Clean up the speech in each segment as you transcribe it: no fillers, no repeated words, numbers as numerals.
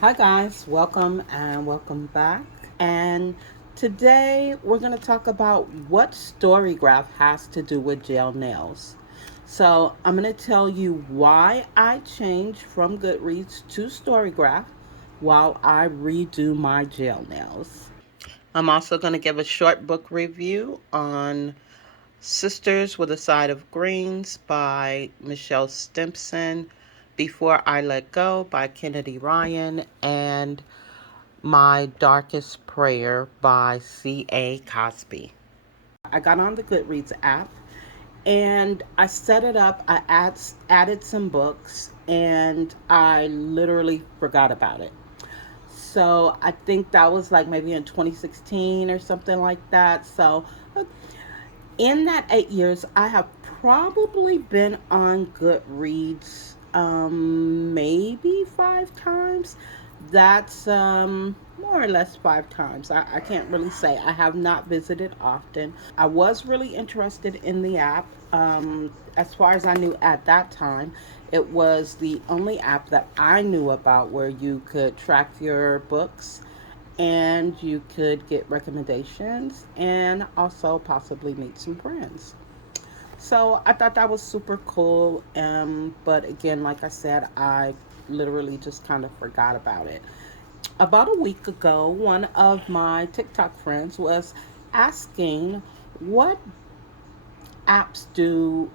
Hi guys, welcome and welcome back. And today we're going to talk about what Storygraph has to do with gel nails. So I'm going to tell you why I changed from Goodreads to Storygraph while I redo my gel nails. I'm also going to give a short book review on Sisters with a Side of Greens by Michelle Stimpson, Before I Let Go by Kennedy Ryan, and My Darkest Prayer by A Cosby. I got on the Goodreads app and I set it up. Added some books and I literally forgot about it. So I think that was like maybe in 2016 or something like that. So in that 8 years, I have probably been on Goodreads maybe 5 times. That's more or less 5 times. I can't really say. I have not visited often. I was really interested in the app. As far as I knew at that time, it was the only app that I knew about where you could track your books and you could get recommendations and also possibly meet some friends. So I thought that was super cool. But again, like I said, I literally just kind of forgot about it. About a week ago, one of my TikTok friends was asking what apps do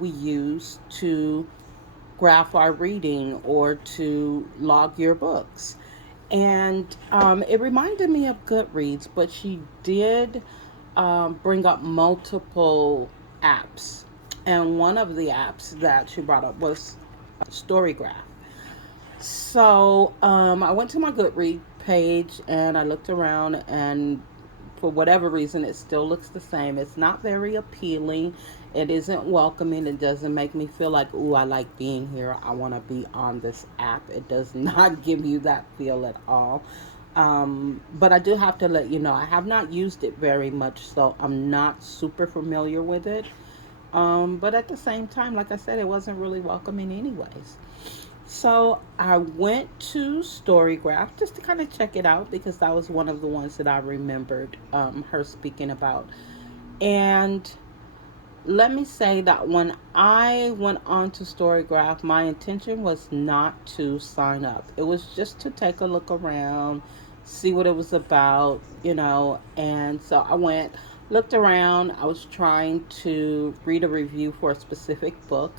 we use to graph our reading or to log your books. And it reminded me of Goodreads, but she did bring up multiple apps. And one of the apps that she brought up was Storygraph. So I went to my Goodreads page and I looked around, and for whatever reason, it still looks the same. It's not very appealing. It isn't welcoming. It doesn't make me feel like, ooh, I like being here. I want to be on this app. It does not give you that feel at all. But I do have to let you know, I have not used it very much, so I'm not super familiar with it. But at the same time, like I said, it wasn't really welcoming, anyways. So I went to Storygraph just to kind of check it out because that was one of the ones that I remembered her speaking about. And let me say that when I went on to Storygraph, my intention was not to sign up. It was just to take a look around, see what it was about, And so I went, looked around. I was trying to read a review for a specific book,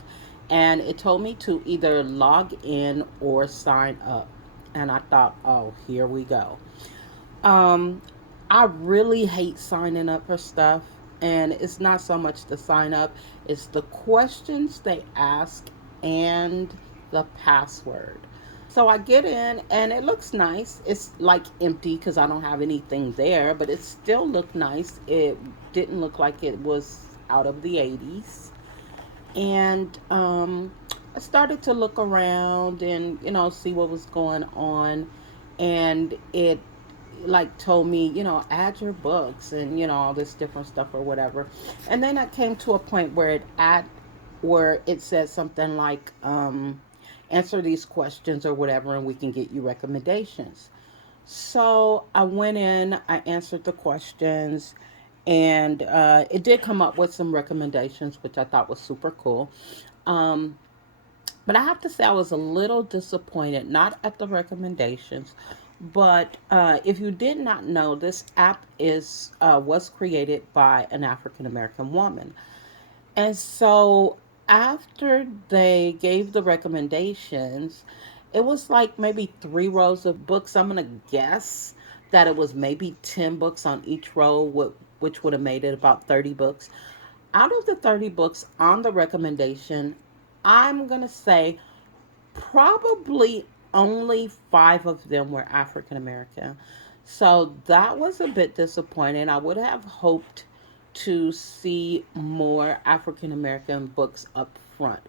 and it told me to either log in or sign up. And I thought, oh, here we go. Um, I really hate signing up for stuff, and it's not so much the sign up, it's the questions they ask and the password. So I get in and it looks nice. It's like empty because I don't have anything there, but it still looked nice. It didn't look like it was out of the 80s. And I started to look around and, see what was going on. And it like told me, add your books and, all this different stuff or whatever. And then I came to a point where it said something like, answer these questions or whatever, and we can get you recommendations. So I went in, I answered the questions, and it did come up with some recommendations, which I thought was super cool. Um, but I have to say, I was a little disappointed, not at the recommendations, but if you did not know, this app is was created by an African American woman, and so after they gave the recommendations, it was like maybe 3 rows of books. I'm gonna guess that it was maybe 10 books on each row, which would have made it about 30 books. Out of the 30 books on the recommendation, I'm gonna say probably only 5 of them were African American. So that was a bit disappointing. I would have hoped to see more African American books up front.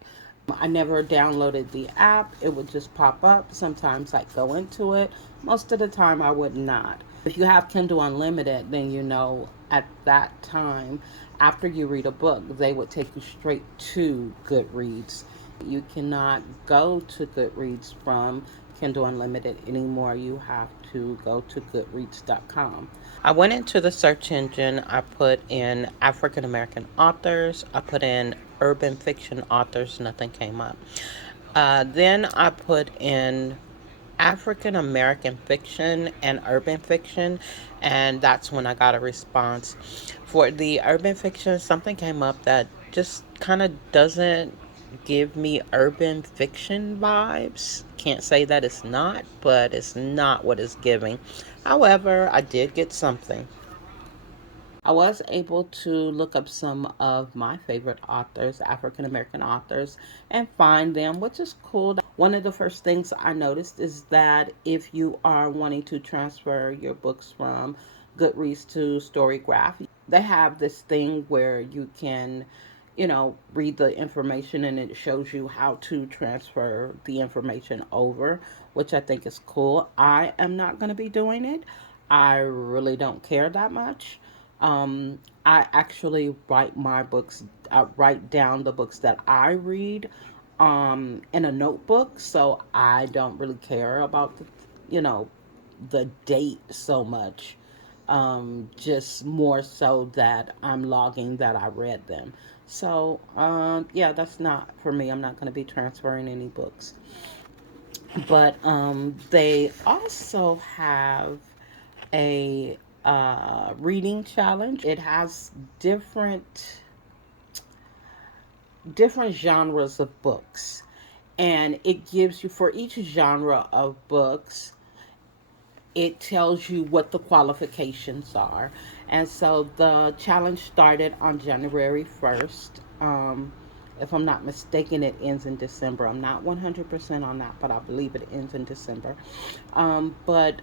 I never downloaded the app. It would just pop up. Sometimes I'd go into it. Most of the time I would not. If you have Kindle Unlimited, then at that time, after you read a book, they would take you straight to Goodreads. You cannot go to Goodreads from Kindle Unlimited anymore. You have to go to goodreads.com. I went into the search engine. I put in African American authors. I put in urban fiction authors. Nothing came up. Then I put in African American fiction and urban fiction, and that's when I got a response. For the urban fiction, something came up that just kind of doesn't give me urban fiction vibes. Can't say that it's not, but it's not what it's giving. However, I did get something. I was able to look up some of my favorite authors, African American authors, and find them, which is cool. One of the first things I noticed is that if you are wanting to transfer your books from Goodreads to Storygraph, they have this thing where you can, read the information and it shows you how to transfer the information over, which I think is cool. I am not going to be doing it. I really don't care that much. I actually write my books, I write down the books that I read in a notebook, so I don't really care about you know, the date so much. Just more so that I'm logging that I read them. So, yeah, that's not for me. I'm not going to be transferring any books. But they also have a reading challenge. It has different genres of books, and it gives you, for each genre of books, it tells you what the qualifications are. And so the challenge started on January 1st. If I'm not mistaken, it ends in December. I'm not 100% on that, but I believe it ends in December. But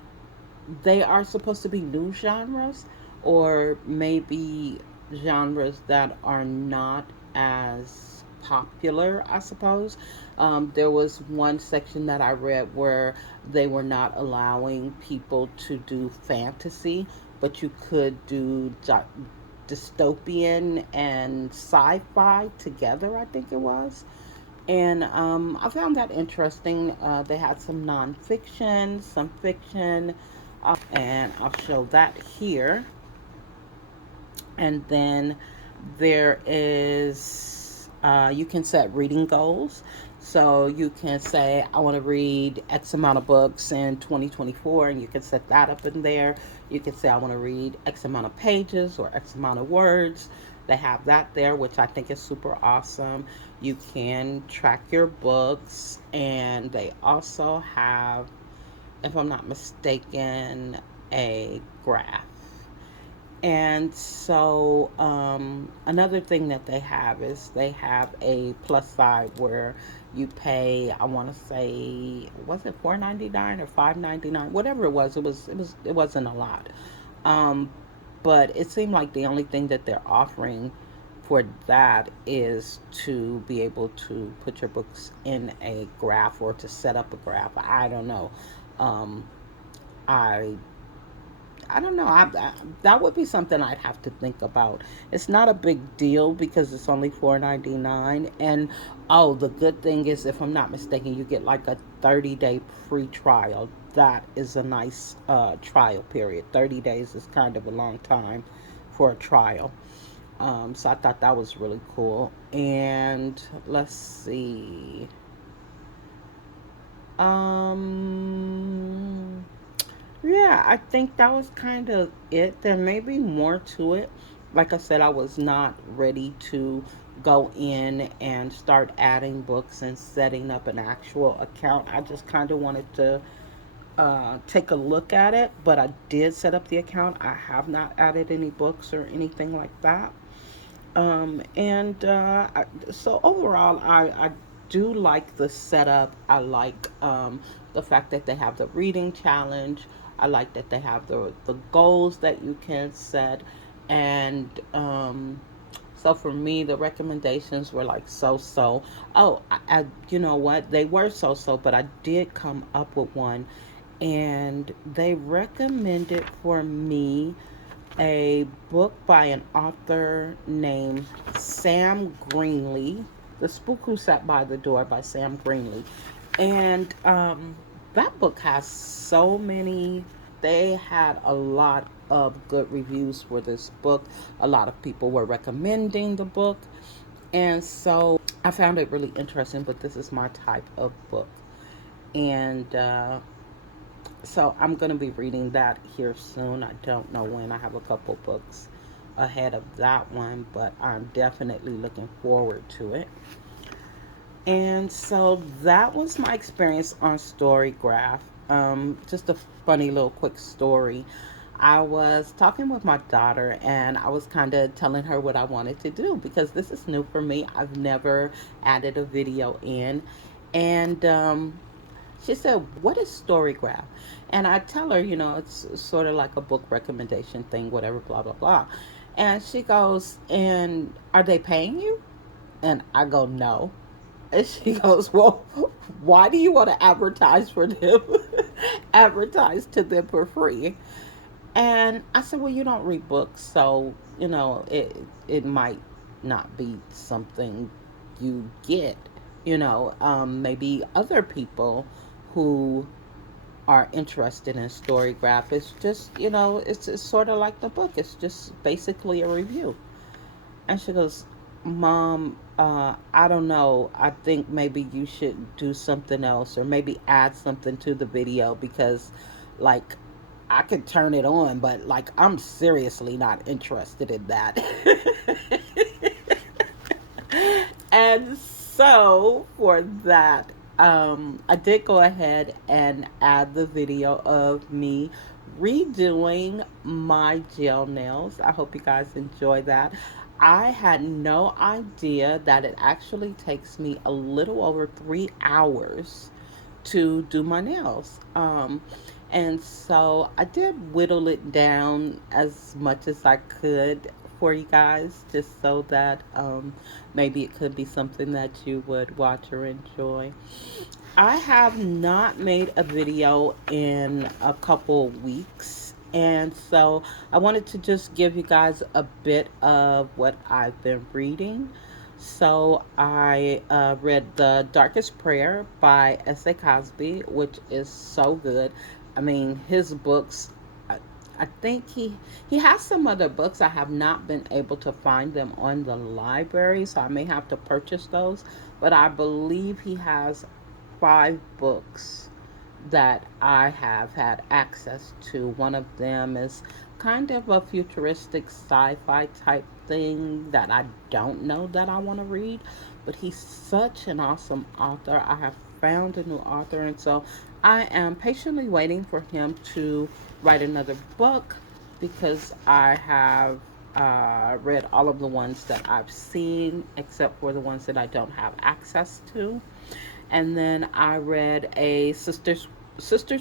they are supposed to be new genres, or maybe genres that are not as popular, I suppose. There was one section that I read where they were not allowing people to do fantasy, but you could do dystopian and sci-fi together, I think it was. And I found that interesting. They had some nonfiction, some fiction, and I'll show that here. And then there is, you can set reading goals. So you can say, I want to read X amount of books in 2024, and you can set that up in there. You can say, I want to read X amount of pages or X amount of words. They have that there, which I think is super awesome. You can track your books, and they also have, if I'm not mistaken, a graph. And so, another thing that they have is they have a plus side where you pay. I want to say, was it $4.99 or $5.99? Whatever it was, it wasn't a lot. Um, but it seemed like the only thing that they're offering for that is to be able to put your books in a graph or to set up a graph. I don't know. Um, I I don't know. That would be something I'd have to think about. It's not a big deal because it's only $4.99, and oh, the good thing is, if I'm not mistaken, you get like a 30-day free trial. That is a nice trial period. 30 days is kind of a long time for a trial. So I thought that was really cool. And let's see. Um, Yeah, I think that was kind of it. There may be more to it. Like I said, I was not ready to go in and start adding books and setting up an actual account. I just kind of wanted to take a look at it, but I did set up the account. I have not added any books or anything like that. So overall, I do like the setup. I like the fact that they have the reading challenge. I like that they have the goals that you can set. And so for me, the recommendations were like so so. Oh, you know what? They were so so, but I did come up with one. And they recommended for me a book by an author named Sam Greenlee. The Spook Who Sat by the Door by Sam Greenlee. And that book has so many, they had a lot of good reviews for this book. A lot of people were recommending the book. And so I found it really interesting, but this is my type of book. And so I'm going to be reading that here soon. I don't know when. I have a couple books ahead of that one, but I'm definitely looking forward to it. And so that was my experience on Storygraph. Just a funny little quick story. I was talking with my daughter and I was kind of telling her what I wanted to do because this is new for me. I've never added a video in. And she said, "What is Storygraph?" And I tell her, it's sort of like a book recommendation thing, whatever, blah, blah, blah. And she goes, "And are they paying you?" And I go, "No." And she goes, "Well, why do you want to advertise for them? Advertise to them for free?" And I said, "Well, you don't read books, so it might not be something you get. Maybe other people who are interested in Storygraph. It's just, it's sort of like the book. It's just basically a review." And she goes, "Mom, I don't know. I think maybe you should do something else or maybe add something to the video because, like, I could turn it on, but, like, I'm seriously not interested in that." And so for that, I did go ahead and add the video of me redoing my gel nails. I hope you guys enjoy that. I had no idea that it actually takes me a little over 3 hours to do my nails. And so I did whittle it down as much as I could for you guys, just so that maybe it could be something that you would watch or enjoy. I have not made a video in a couple weeks, and so I wanted to just give you guys a bit of what I've been reading. So I read The Darkest Prayer by S.A. Cosby, which is so good. I mean, his books. I, I think he has some other books. I have not been able to find them on the library, so I may have to purchase those. But I believe he has 5 books that I have had access to. One of them is kind of a futuristic sci fi type thing that I don't know that I want to read, but he's such an awesome author. I have found a new author, and so I am patiently waiting for him to write another book because I have read all of the ones that I've seen, except for the ones that I don't have access to. And then I read a Sisters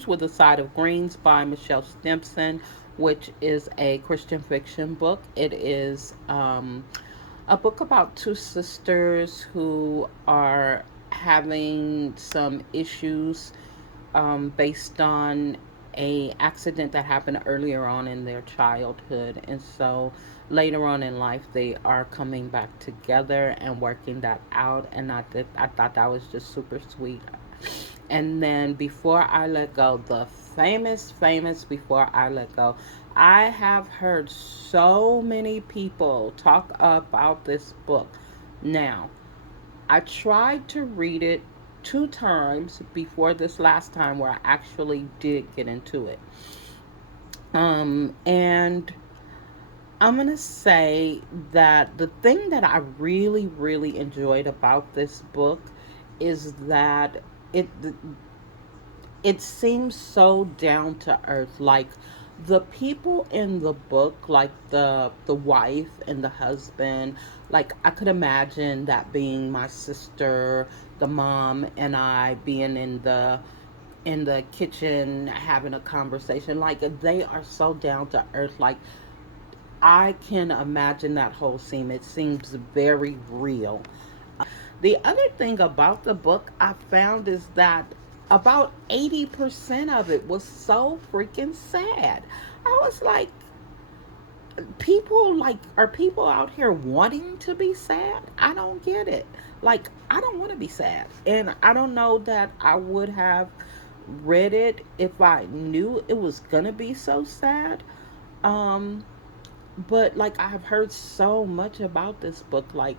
with a Side of Greens by Michelle Stimpson, which is a Christian fiction book. It is a book about two sisters who are having some issues based on a accident that happened earlier on in their childhood, and so later on in life they are coming back together and working that out. And I thought that was just super sweet. And then Before I Let Go, the famous Before I Let Go. I have heard so many people talk about this book. Now, I tried to read it 2 times before this last time where I actually did get into it. And I'm going to say that the thing that I really, really enjoyed about this book is that it it seems so down to earth. Like the people in the book, like the wife and the husband, like I could imagine that being my sister, the mom, and I being in the kitchen having a conversation. Like they are so down to earth. Like I can imagine that whole scene. It seems very real. The other thing about the book I found is that about 80% of it was so freaking sad. I was like, people like are people out here wanting to be sad? I don't get it. Like I don't want to be sad. And I don't know that I would have read it if I knew it was gonna be so sad. Um, but like I have heard so much about this book, like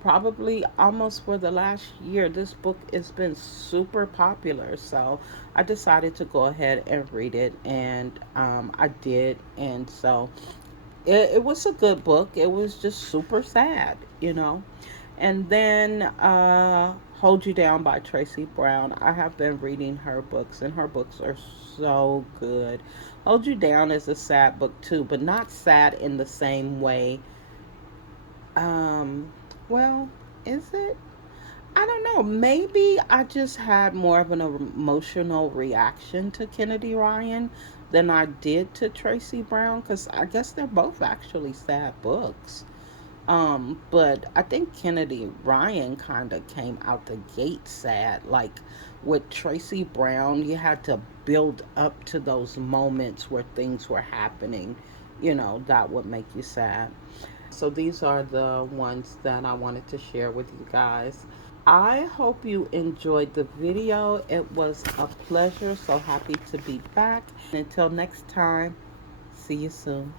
probably almost for the last year. This book has been super popular, so I decided to go ahead and read it, and I did, and so it was a good book. It was just super sad, you know. And then Hold You Down by Tracy Brown. I have been reading her books, and her books are so good. Hold You Down is a sad book too, but not sad in the same way. Um, well, is it? I don't know. Maybe I just had more of an emotional reaction to Kennedy Ryan than I did to Tracy Brown, because I guess they're both actually sad books. But I think Kennedy Ryan kind of came out the gate sad. Like with Tracy Brown, you had to build up to those moments where things were happening, that would make you sad. So these are the ones that I wanted to share with you guys. I hope you enjoyed the video. It was a pleasure. So happy to be back. Until next time, see you soon.